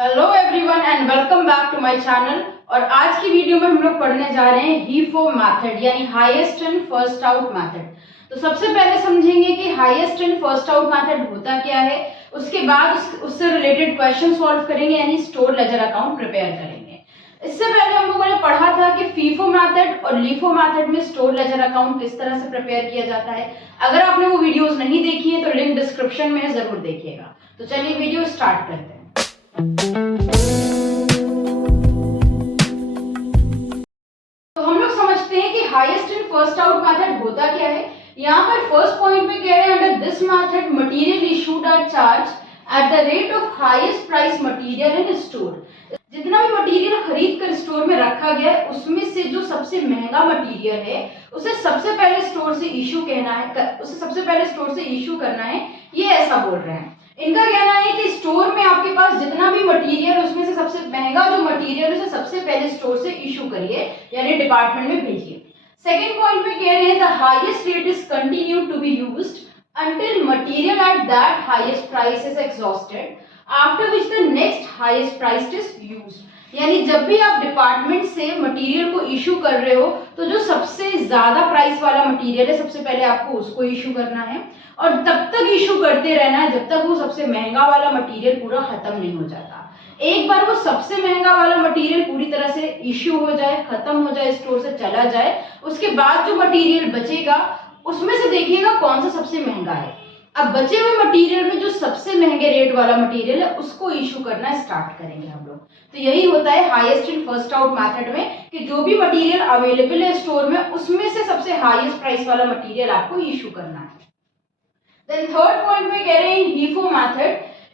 Hello everyone and welcome back to my channel. और आज की वीडियो में हम लोग पढ़ने जा रहे हैं HIFO मेथड यानी highest and first out method. तो सबसे पहले समझेंगे कि highest and first out method होता क्या है, उसके बाद उससे रिलेटेड क्वेश्चन सॉल्व करेंगे यानी स्टोर लेजर अकाउंट प्रिपेयर करेंगे। इससे पहले हम लोगों ने पढ़ा था कि FIFO मेथड और LIFO मेथड में स्टोर लेजर अकाउंट किस तरह से प्रिपेयर किया जाता है। अगर आपने वो वीडियोस नहीं देखी है तो लिंक डिस्क्रिप्शन में जरूर देखिएगा। तो चलिए वीडियो स्टार्ट करते हैं। तो हम लोग समझते हैं कि highest and first out method होता क्या है। यहाँ पर फर्स्ट पॉइंट में कह रहे हैं under this method material issued are charge at the rate of highest price material in store. जितना भी मटेरियल खरीद कर स्टोर में रखा गया है उसमें से जो सबसे महंगा मटेरियल है उसे सबसे पहले स्टोर से इशू करना है, ये ऐसा बोल रहे हैं। इनका कहना है कि स्टोर में आपके पास जितना भी मटेरियल है उसमें से सबसे महंगा जो मटेरियल है उसे सबसे पहले स्टोर से इशू करिए यानी डिपार्टमेंट में भेजिए। सेकेंड पॉइंट में कह रहे हैं the highest rate is continue to be used until material at that highest price is exhausted, after which the next highest price is used। यानी जब भी आप डिपार्टमेंट से मटेरियल को इशू कर रहे हो तो जो सबसे ज्यादा प्राइस वाला मटेरियल है सबसे पहले आपको उसको इशू करना है और तब तक इशू करते रहना है जब तक वो सबसे महंगा वाला मटेरियल पूरा खत्म नहीं हो जाता। एक बार वो सबसे महंगा वाला मटेरियल पूरी तरह से इशू हो जाए, खत्म हो जाए, स्टोर से चला जाए, उसके बाद जो मटेरियल बचेगा उसमें से देखिएगा कौन सा सबसे महंगा है। अब बचे हुए मटेरियल में जो सबसे महंगे रेट वाला मटेरियल है उसको इशू करना स्टार्ट करेंगे हम लोग। तो यही होता है highest and first out method में कि जो भी मटेरियल अवेलेबल है स्टोर में उसमें से सबसे हाईएस्ट प्राइस वाला मटेरियल आपको इशू करना है। देन थर्ड पॉइंट में कह रहे हैं HIFO method.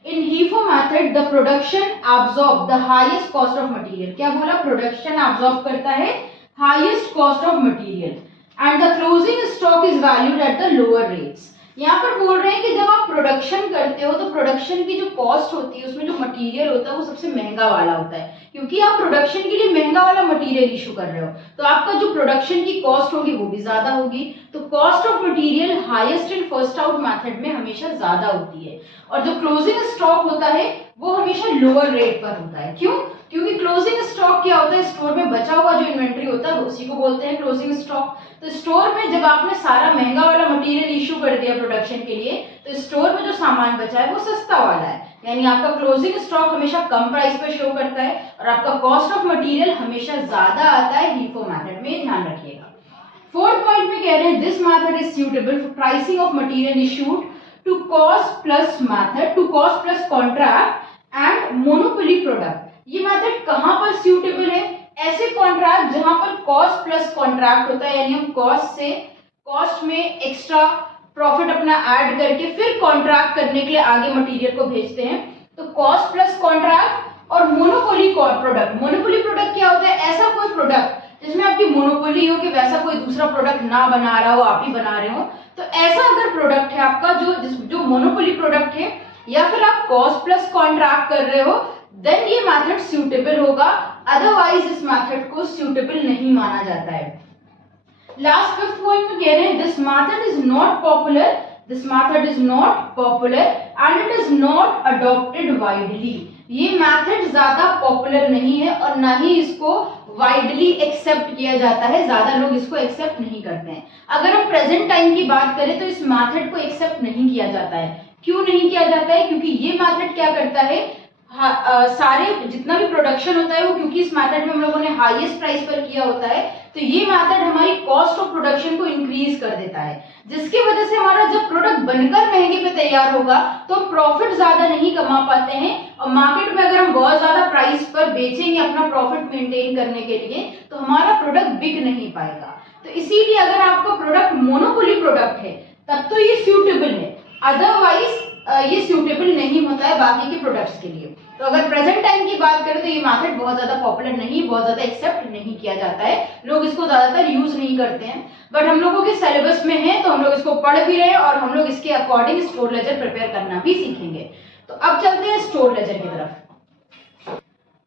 In HIFO method the production absorb the highest cost of material. क्या बोला? प्रोडक्शन एब्जॉर्ब करता है highest cost of material and the closing stock is valued at the lower rates। यहाँ पर बोल रहे हैं कि जब आप प्रोडक्शन करते हो तो प्रोडक्शन की जो कॉस्ट होती है उसमें जो मटेरियल होता है वो सबसे महंगा वाला होता है, क्योंकि आप प्रोडक्शन के लिए महंगा वाला मटेरियल इशू कर रहे हो तो आपका जो प्रोडक्शन की कॉस्ट होगी वो भी ज्यादा होगी। तो cost of material highest and first out method में हमेशा ज्यादा होती है और जो क्लोजिंग स्टॉक होता है वो हमेशा लोअर रेट पर होता है। क्यों? क्योंकि क्लोजिंग स्टॉक क्या होता है? स्टोर में बचा हुआ जो इन्वेंट्री होता है उसी को बोलते हैं क्लोजिंग स्टॉक। तो स्टोर में जब आपने सारा महंगा वाला मटेरियल इशू कर दिया प्रोडक्शन के लिए तो स्टोर में जो सामान बचा है वो सस्ता वाला है, यानी आपका क्लोजिंग स्टॉक हमेशा कम प्राइस पे शो करता है और आपका कॉस्ट ऑफ मटेरियल हमेशा ज्यादा आता है HIFO मेथड में, ध्यान रखिएगा। फोर्थ पॉइंट में कह रहे हैं this method is suitable for pricing of material issued to cost plus method to cost plus contract and monopoly product. ये मेथड कहां पर सूटेबल है? ऐसे कॉन्ट्रैक्ट जहां पर कॉस्ट प्लस कॉन्ट्रैक्ट होता है, यानी हम कॉस्ट में एक्स्ट्रा प्रॉफिट अपना ऐड करके फिर कॉन्ट्रैक्ट करने के लिए आगे मटेरियल को भेजते हैं। तो कॉस्ट प्लस कॉन्ट्रैक्ट और मोनोपोली प्रोडक्ट। मोनोपोली प्रोडक्ट क्या होता है? ऐसा कोई प्रोडक्ट जिसमें आपकी मोनोपोली हो कि वैसा कोई दूसरा प्रोडक्ट ना बना रहा हो, आप ही बना रहे हो। तो ऐसा अगर प्रोडक्ट है आपका जो मोनोपोली प्रोडक्ट है या फिर आप कॉस्ट प्लस कॉन्ट्रैक्ट कर रहे हो देन ये मेथड सूटेबल होगा, अदरवाइज इस मेथड को सूटेबल नहीं माना जाता है। लास्ट फिफ्थ पॉइंट में कह रहे हैं this method is not popular and it is not adopted widely. ये मेथड ज्यादा पॉपुलर नहीं है और ना ही इसको वाइडली एक्सेप्ट किया जाता है, ज्यादा लोग इसको एक्सेप्ट नहीं करते हैं। अगर हम प्रेजेंट टाइम की बात करें तो इस मेथड को एक्सेप्ट नहीं किया जाता है। क्यों नहीं किया जाता है? क्योंकि ये मेथड क्या करता है, सारे जितना भी प्रोडक्शन होता है वो क्योंकि इस मेथड में हम लोगों ने हाईएस्ट प्राइस पर किया होता है तो ये मेथड हमारी कॉस्ट ऑफ प्रोडक्शन को इंक्रीज कर देता है, जिसकी वजह से हमारा जब प्रोडक्ट बनकर महंगे पे तैयार होगा तो हम प्रॉफिट ज्यादा नहीं कमा पाते हैं और मार्केट में अगर हम बहुत ज्यादा प्राइस पर बेचेंगे अपना प्रॉफिट मेंटेन करने के लिए तो हमारा प्रोडक्ट बिक नहीं पाएगा। तो इसीलिए अगर आपका प्रोडक्ट मोनोपोली प्रोडक्ट है तब तो ये सूटेबल है, अदरवाइज ये सूटेबल नहीं होता है बाकी के प्रोडक्ट्स के लिए। तो अगर प्रेजेंट टाइम की बात करें तो ये मेथड बहुत ज्यादा पॉपुलर नहीं, बहुत ज्यादा एक्सेप्ट नहीं किया जाता है, लोग इसको ज्यादातर यूज नहीं करते हैं। बट हम लोगों के सिलेबस में है तो हम लोग इसको पढ़ भी रहे हैं और हम लोग इसके अकॉर्डिंग स्टोर लेजर प्रिपेयर करना भी सीखेंगे। तो अब चलते हैं स्टोर लेजर की तरफ।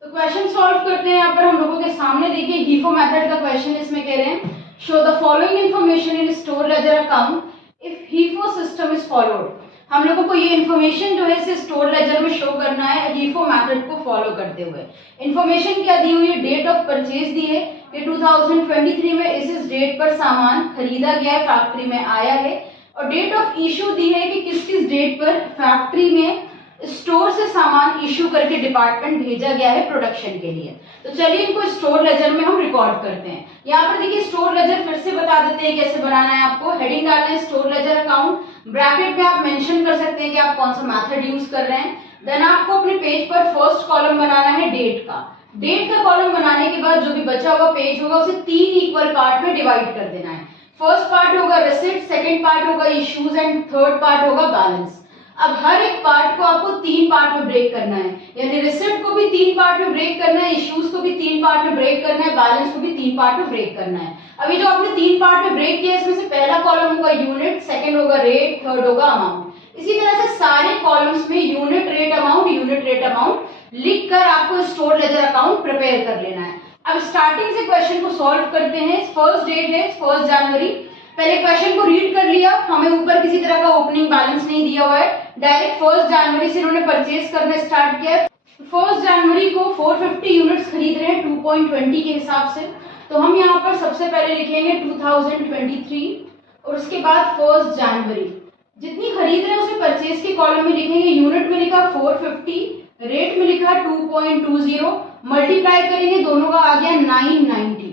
तो क्वेश्चन सॉल्व करते हैं। यहाँ पर हम लोगों के सामने देखिए HIFO मेथड का क्वेश्चन इसमें कह रहे हैं show the following information in store ledger account if HIFO system is followed. हम लोगों को ये इन्फॉर्मेशन जो है इसे स्टोर लेजर में शो करना है हीफो मेथड को फॉलो करते हुए। इन्फॉर्मेशन क्या दी हुई है, डेट ऑफ परचेज दी है कि 2023 में इस डेट पर सामान खरीदा गया है, फैक्ट्री में आया है, और डेट ऑफ इशू दी है कि किस किस डेट पर फैक्ट्री में स्टोर से सामान इशू करके डिपार्टमेंट भेजा गया है प्रोडक्शन के लिए। तो चलिए इनको स्टोर लेजर में हम रिकॉर्ड करते हैं। यहाँ पर देखिए स्टोर लेजर फिर से बता देते हैं कैसे बनाना है। आपको हेडिंग डालना है स्टोर लेजर अकाउंट, ब्रैकेट में आप मेंशन कर सकते हैं कि आप कौन सा मेथड यूज कर रहे हैं। देन आपको अपने पेज पर फर्स्ट कॉलम बनाना है डेट का। डेट का कॉलम बनाने के बाद जो भी बचा हुआ पेज होगा उसे 3 इक्वल पार्ट में डिवाइड कर देना है। फर्स्ट पार्ट होगा रिसिप्ट, सेकंड पार्ट होगा इश्यूज एंड थर्ड पार्ट होगा बैलेंस। अब हर एक पार्ट को आपको 3 पार्ट में ब्रेक करना है, यानी रिसिप्ट को भी 3 पार्ट में ब्रेक करना है, इश्यूज को भी 3 पार्ट में ब्रेक करना है, बैलेंस को भी 3 पार्ट में ब्रेक करना है। अभी जो आपने 3 पार्ट में ब्रेक किया इसमें से पहला कॉलम होगा यूनिट, सेकंड होगा रेट, थर्ड होगा अमाउंट। इसी तरह से सारे कॉलम्स में यूनिट रेट अमाउंट लिखकर आपको स्टोर लेजर अकाउंट प्रिपेयर कर लेना है। अब स्टार्टिंग से क्वेश्चन को सॉल्व करते हैं। फर्स्ट डेट है 1 जनवरी। पहले क्वेश्चन को रीड कर लिया, हमें ऊपर किसी तरह का ओपनिंग बैलेंस नहीं दिया हुआ है, डायरेक्ट 1 जनवरी से इन्होंने परचेज करना स्टार्ट किया है। 1 जनवरी को 450 यूनिट्स खरीद रहे हैं 2.20 के हिसाब से। तो हम यहाँ पर सबसे पहले लिखेंगे 2023 और उसके बाद 1 जनवरी। जितनी खरीद रहे हैं उसे परचेज के कॉलम में लिखेंगे। यूनिट में लिखा 450, रेट में लिखा 2.20, मल्टीप्लाई करेंगे दोनों का आ गया 990।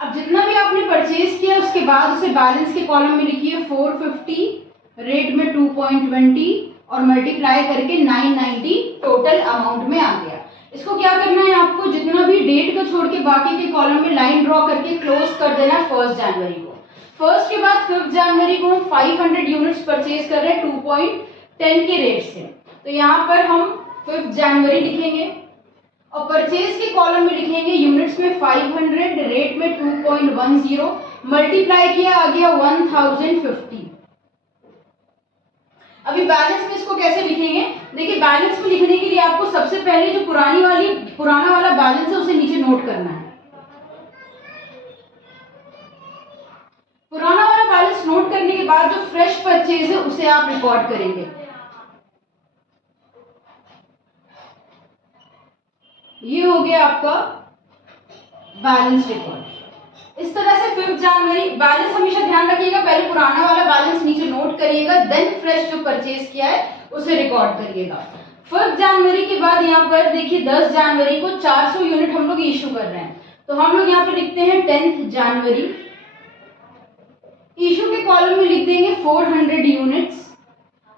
अब जितना भी आपने परचेज किया उसके बाद उसे बैलेंस के कॉलम में लिखिए 450, रेट में 2.20 और मल्टीप्लाई करके 990 टोटल अमाउंट में आ गया। इसको क्या करना है, आपको जितना भी डेट को छोड़ के बाकी के कॉलम में लाइन ड्रॉ करके क्लोज कर देना है 1 जनवरी को। फर्स्ट के बाद 5 जनवरी को हम 500 यूनिट्स परचेज कर रहे हैं 2.10 के रेट से। तो यहाँ पर हम 5 जनवरी लिखेंगे और परचेज के कॉलम में लिखेंगे यूनिट्स में 500, रेट में 2.10, मल्टीप्लाई किया आ गया 1050। अभी बैलेंस में इसको कैसे लिखेंगे, देखिए बैलेंस में लिखने के लिए आपको सबसे पहले जो पुराना वाला बैलेंस है उसे नीचे नोट करना है। पुराना वाला बैलेंस नोट करने के बाद जो फ्रेश परचेज है उसे आप रिकॉर्ड करेंगे। ये हो गया आपका बैलेंस रिकॉर्ड। इस तरह से 5 जनवरी बैलेंस हमेशा ध्यान रखिएगा, पहले पुराना वाला बैलेंस नीचे नोट करिएगा, देन फ्रेश जो परचेज किया है उसे रिकॉर्ड करिएगा। 5 जनवरी के बाद यहाँ पर देखिए 10 जनवरी को 400 यूनिट हम लोग इशू कर रहे हैं। तो हम लोग यहाँ पर लिखते हैं 10 जनवरी। इशू के कॉलम में लिख देंगे 400 यूनिट्स।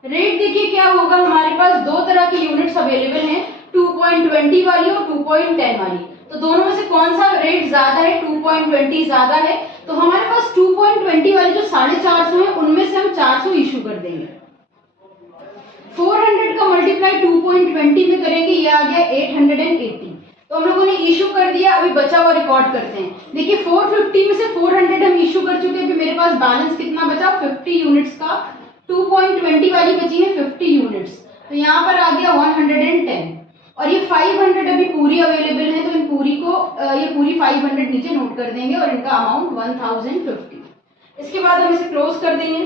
रेट देखिए क्या होगा, हमारे पास दो तरह की यूनिट्स अवेलेबल हैं, 2.20 वाली और 2.10 वाली। तो दोनों में से कौन सा रेट ज्यादा है, 2.20 ज्यादा है। तो हमारे पास 2.20 वाली जो 450 है उनमें से हम 400 इशू कर देंगे। 400 का मल्टीप्लाई 2.20 में करेंगे, ये आ गया 880। तो हम लोगों ने इशू कर दिया, अभी बचा हुआ रिकॉर्ड करते हैं। देखिए 450 में से 400 हम इशू कर चुके हैं, अभी मेरे पास बैलेंस कितना बचा, 50 यूनिट्स का। 2.20 वाली बची है 50 यूनिट्स, तो यहाँ पर आ गया 110। और ये 500 अभी पूरी अवेलेबल है, तो इन पूरी को ये पूरी 500 नीचे नोट कर देंगे और इनका अमाउंट 1050। इसके बाद हम इसे क्लोज कर देंगे।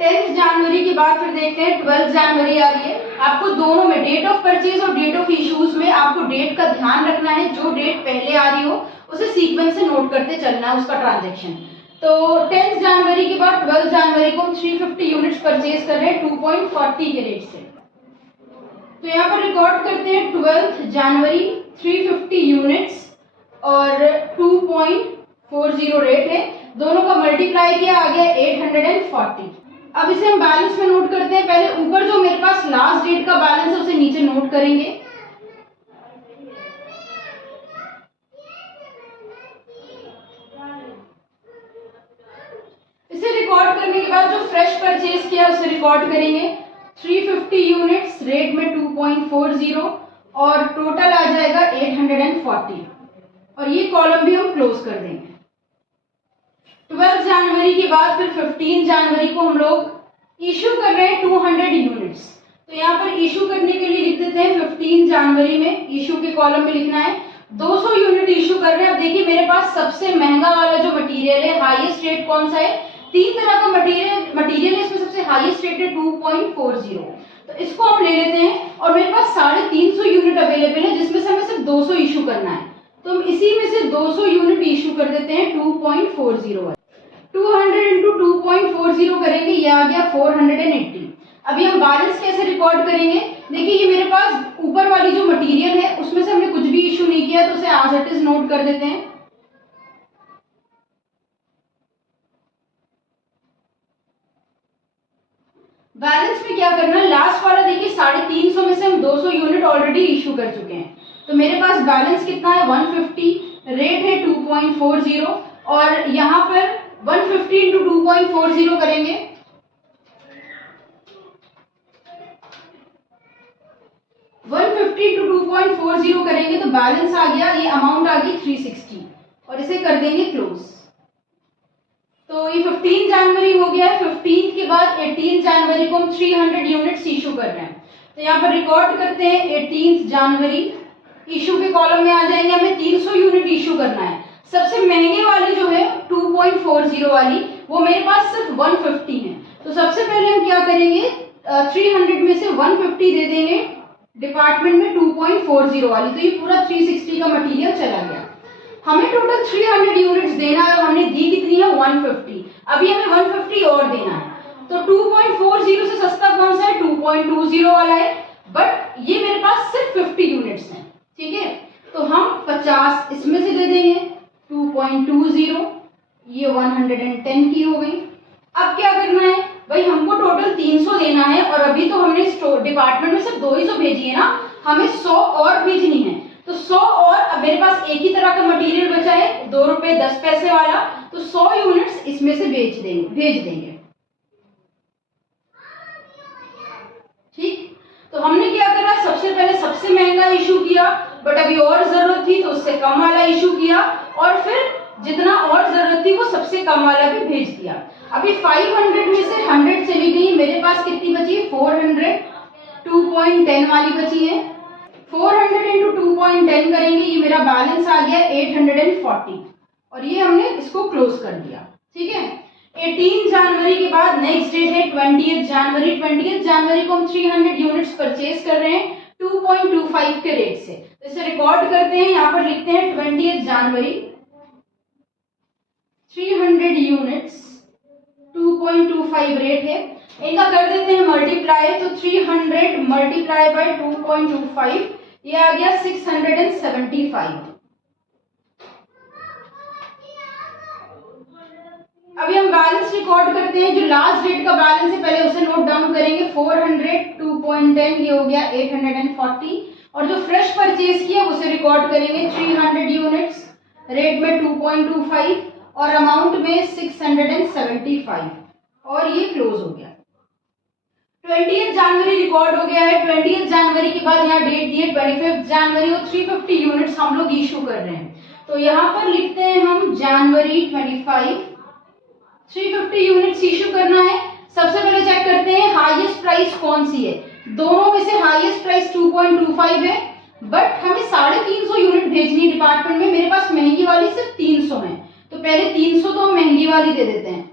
10 जनवरी के बाद फिर देखते हैं 12 जनवरी आ रही है। आपको दोनों में डेट ऑफ परचेज और डेट ऑफ इश्यूज में आपको डेट का ध्यान रखना है, जो डेट पहले आ रही हो उसे सीक्वेंस से नोट करते चलना है उसका ट्रांजेक्शन। तो 10 जनवरी के बाद 12 जनवरी को 350 यूनिट्स परचेज कर रहे हैं 2.40 के रेट से। तो यहाँ पर रिकॉर्ड करते हैं 12 जनवरी 350 यूनिट्स और 2.40 रेट है, दोनों का मल्टीप्लाई किया आ गया 840। अब इसे हम बैलेंस में नोट करते हैं। पहले ऊपर जो मेरे पास लास्ट डेट का बैलेंस है उसे नीचे नोट करेंगे। इसे रिकॉर्ड करने के बाद जो फ्रेश परचेज किया उसे रिकॉर्ड करेंगे। 350 यूनिट्स, रेट में 2.40 और टोटल आ जाएगा 840 और ये कॉलम भी हम क्लोज कर देंगे। 12 जनवरी के बाद फिर 15 जनवरी को हम लोग इशू कर रहे हैं 200 यूनिट्स। तो यहाँ पर इशू करने के लिए लिख देते हैं 15 जनवरी में, इशू के कॉलम में लिखना है 200 यूनिट इशू कर रहे हैं। अब देखिए मेरे पास सबसे महंगा वाला जो मटेरियल है, हाईएस्ट रेट कौन सा है, तीन तरह का मटेरियल है, इसमें सबसे हाईएस्ट रेट है 2.40। तो इसको हम ले लेते हैं और मेरे पास 350 यूनिट अवेलेबल है, जिसमें से हमें सिर्फ 200 इशू करना है। तो हम इसी में से 200 यूनिट इशू कर देते हैं 2.40। 200 इंटू 2.40 करेंगे, ये आ गया 480। अभी हम बैलेंस कैसे रिकॉर्ड करेंगे? देखिए ये मेरे पास ऊपर वाली जो मटेरियल है उसमें से हमने कुछ भी इशू नहीं किया, तो उसे एज इट इज नोट कर देते हैं। बैलेंस में क्या करना है, लास्ट वाला देखिए 350 में से हम 200 यूनिट ऑलरेडी इशू कर चुके हैं, तो मेरे पास बैलेंस कितना है 150, रेट है 2.40 और यहाँ पर 150 इंटू 2.40 करेंगे, 150 इंटू 2.40 करेंगे तो बैलेंस आ गया, ये अमाउंट आ गई 360 और इसे कर देंगे क्लोज। तो ये 15 जनवरी हो गया है। 15 के बाद 18 जनवरी को हम 300 यूनिट्स इशू कर रहे हैं, तो यहाँ पर रिकॉर्ड करते हैं 18 जनवरी। इशू के कॉलम में आ जाएंगे, हमें 300 यूनिट इशू करना है। सबसे महंगे वाली जो है 2.40 वाली, वो मेरे पास सिर्फ 150 है। तो सबसे पहले हम क्या करेंगे, 300 में से 150 दे देंगे डिपार्टमेंट में 2.40 वाली, तो ये पूरा 360 का मटेरियल चला गया। हमें टोटल 300 यूनिट्स देना है और हमने दी कितनी है 150। अभी हमें 150 और देना है, तो 2.40 से सस्ता कौन सा है, 2.20 वाला है, बट ये मेरे पास सिर्फ 50 यूनिट्स हैं, ठीक है। तो हम 50 इसमें से दे देंगे 2.20, ये 110 की हो गई। अब क्या करना है भाई, हमको टोटल 300 देना है और अभी तो हमने स्टोर डिपार्टमेंट में सिर्फ 200 भेजी है ना, हमें 100 और भेजनी है। तो 100 और, अब मेरे पास एक ही तरह का मटेरियल बचा है 2 रुपए 10 पैसे वाला, तो 100 यूनिट्स इसमें से भेज देंगे। ठीक, तो हमने क्या करा, सबसे पहले सबसे महंगा इशू किया, बट अभी और जरूरत थी तो उससे कम वाला इशू किया, और फिर जितना और जरूरत थी वो सबसे कम वाला भी भेज दिया। अभी 500 में से 100 चली गई, मेरे पास कितनी बची, 400, 2.10 वाली बची है। 400 इंटू 2.10 करेंगे, ये मेरा बैलेंस आ गया 840 और ये हमने इसको क्लोज कर दिया, ठीक है। 18 जनवरी के बाद नेक्स्ट डेट है 20 जनवरी। 20 जनवरी को हम 300 यूनिट्स परचेज कर रहे हैं 2.25 के रेट से, तो इसे रिकॉर्ड करते हैं, यहाँ पर लिखते हैं 20 जनवरी 300 यूनिट्स 2.25 रेट है, इनका कर देते हैं मल्टीप्लाई, तो 300 मल्टीप्लाई बाय 2.25, ये आ गया 675। अभी हम बैलेंस रिकॉर्ड करते हैं, जो लास्ट डेट का बैलेंस है पहले उसे नोट डाउन करेंगे, 400 2.10 ये हो गया 840, और जो फ्रेश परचेज किया उसे रिकॉर्ड करेंगे 300 यूनिट्स रेट में 2.25 और अमाउंट में 675 और ये क्लोज हो गया। 20 जनवरी रिकॉर्ड हो गया है। 20 जनवरी के बाद यहाँ डेट दी है 25 जनवरी और 350 यूनिट्स हम लोग इशू कर रहे हैं, तो यहाँ पर लिखते हैं हम जनवरी 25 350 यूनिट्स इशू करना है। सबसे पहले चेक करते हैं हाईएस्ट प्राइस कौन सी है, दोनों में से हाईएस्ट प्राइस 2.25 है, बट हमें 350 यूनिट भेजनी डिपार्टमेंट में, मेरे पास महंगी वाली सिर्फ 300 है, तो पहले 300 तो हम महंगी वाली दे देते हैं,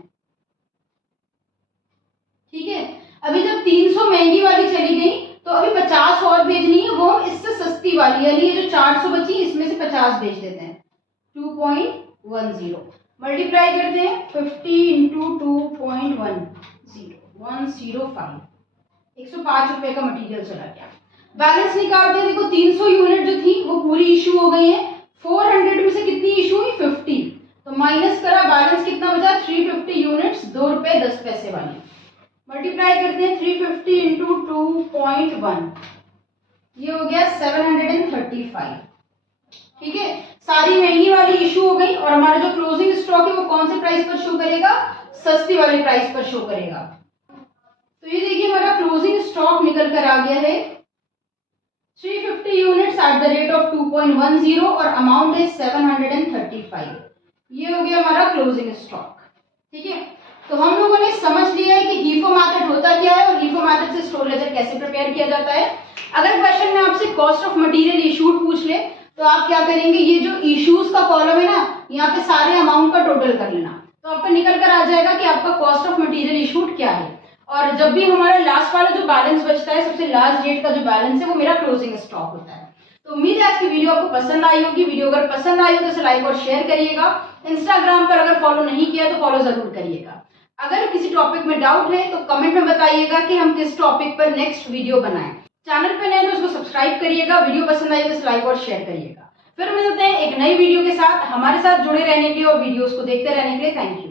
ठीक है। अभी जब 300 महंगी वाली चली गई तो अभी 50 और भेजनी है, वो हम इससे सस्ती वाली यानी ये जो 400 बची इसमें से 50 भेज देते हैं 2.10, मल्टीप्लाई करते हैं 50 इंटू 2.10 105, 105 रुपए का मटेरियल चला गया। बैलेंस निकालते हैं, देखो 300 यूनिट जो थी वो पूरी इशू हो गई है, 400 में से कितनी इशू हुई 50, तो माइनस करा, बैलेंस कितना बचा 350 यूनिट्स 2 रुपए 10 पैसे वाली, मल्टीप्लाई करते हैं 350 इंटू 2.1, ये हो गया 735, ठीक है। सारी महंगी वाली इशू हो गई और हमारा जो क्लोजिंग स्टॉक है वो कौन से प्राइस पर शो करेगा, सस्ती वाली प्राइस पर शो करेगा। तो ये देखिए हमारा क्लोजिंग स्टॉक निकल कर आ गया है 350 units at the rate of 2.10 और अमाउंट है 735, ये हो गया हमारा क्लोजिंग स्टॉक, ठीक है। तो हम लोगों ने समझ लिया है कि हीफो मेथड होता क्या है और हीफो मेथड से स्टोर लेजर कैसे प्रिपेयर किया जाता है। अगर क्वेश्चन में आपसे कॉस्ट ऑफ मटेरियल इशूड पूछ ले तो आप क्या करेंगे, ये जो इश्यूज का कॉलम है ना, यहाँ पे सारे अमाउंट का टोटल कर लेना, तो आपका निकल कर आ जाएगा कि आपका कॉस्ट ऑफ मटेरियल इशूड क्या है। और जब भी हमारा लास्ट वाला जो बैलेंस बचता है, सबसे लास्ट डेट का जो बैलेंस है, वो मेरा क्लोजिंग स्टॉक होता है। तो उम्मीद है आज की वीडियो आपको पसंद आई होगी। वीडियो अगर पसंद आई हो तो इसे लाइक और शेयर करिएगा। इंस्टाग्राम पर अगर फॉलो नहीं किया तो फॉलो जरूर करिएगा। अगर किसी टॉपिक में डाउट है तो कमेंट में बताइएगा कि हम किस टॉपिक पर नेक्स्ट वीडियो बनाएं। चैनल पे नए तो उसको सब्सक्राइब करिएगा। वीडियो पसंद आई तो इसे लाइक और शेयर करिएगा। फिर मिलते हैं एक नई वीडियो के साथ। हमारे साथ जुड़े रहने के लिए और वीडियोस को देखते रहने के लिए थैंक यू।